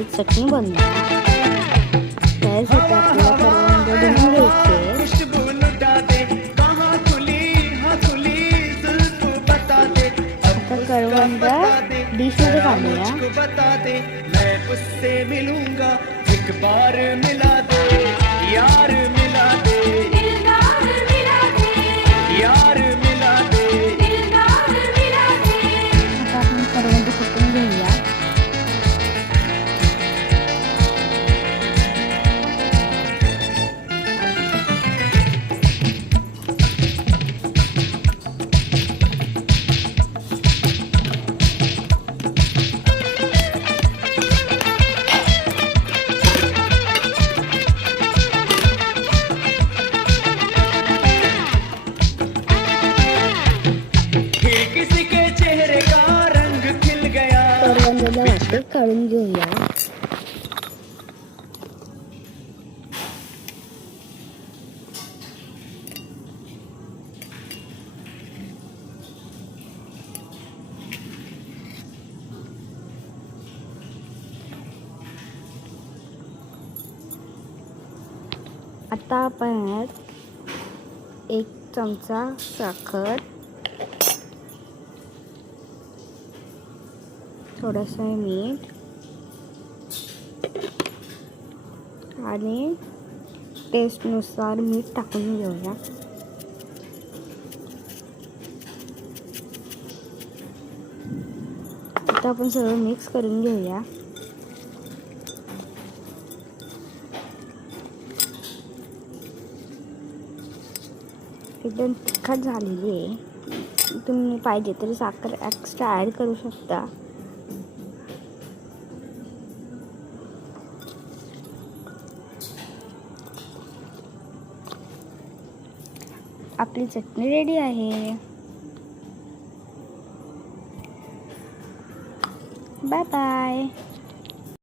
करवंदाची चटणी बनवूया. त्यासाठी आपल्याला करवंद धुवून घ्यायचे. आता करवंद डिश मध्ये काढूया. आता आपण करवंद कुटून घेऊया. करवंदाला वाटेत काढून घेऊया. आता आपण 1 चमचा साखर, थोडंसं मीठ आणि टेस्टनुसार मीठ टाकून घेऊया. आता आपण सगळं मिक्स करून घेऊया. एकदम तिखट झालेली आहे. तुम्ही पाहिजे तरी साखर एक्स्ट्रा ॲड करू शकता. आपली चटणी रेडी आहे. Bye bye.